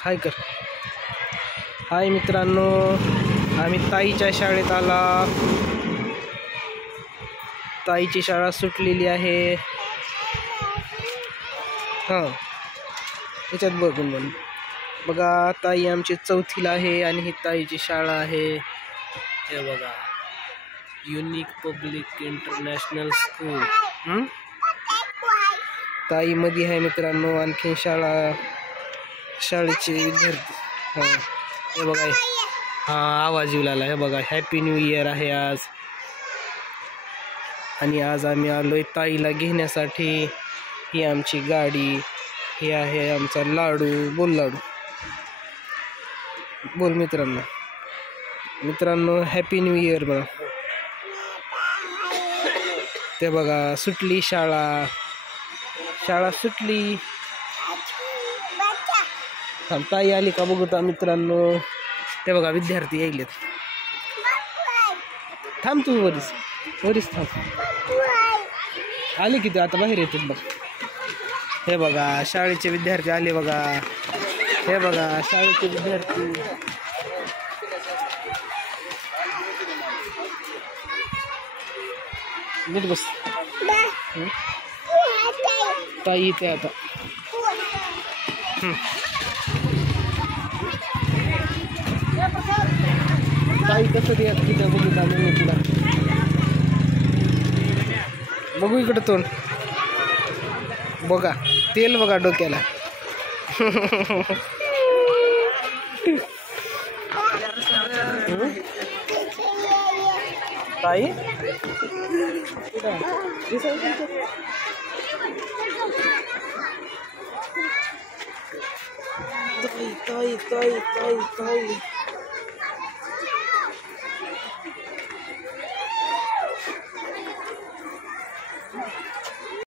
हाय कर. हाय मित्रांनो, आम्ही ताईच्या शाळेत आला. ताईची शाळा सुटलेली आहे. हां, याच्यात बघून बोल. बघा, ताई आमची 4थीला आहे आणि ही ताईची शाळा आहे. हे बघा, युनिक पब्लिक इंटरनॅशनल स्कूल. ताईमध्ये आहे मित्रांनो. आणखीन शाळेचे विद्यार्थी. हां, हे बघा. हां, आवाज येऊ लागला. हे बघा, हॅपी न्यू इयर आहे आज. आणि आज आम्ही आलोय ताईला घेण्यासाठी. ही आमची गाडी. ही आहे आमचा लाडू. बोल लाडू, बोल मित्रांनो. हॅपी न्यू इयर बघा. ते बघा, सुटली शाळा. शाळा सुटली. ताई आली का बघूता मित्रांनो. ते बघा, विद्यार्थी यायलेत. थांब तू वरीस थांब. आले किती आता बाहेर येतात बघ. हे बघा, शाळेचे विद्यार्थी आले बघा. हे बघा, शाळेचे विद्यार्थी. नीट बस. ताई इथे आता. ताई कसं द्या तिथं बघू का मी तुला. बघू इकडं तोंड बघा. तेल बघा डोक्याला. ताई ताई ताई ताई ताई ताई.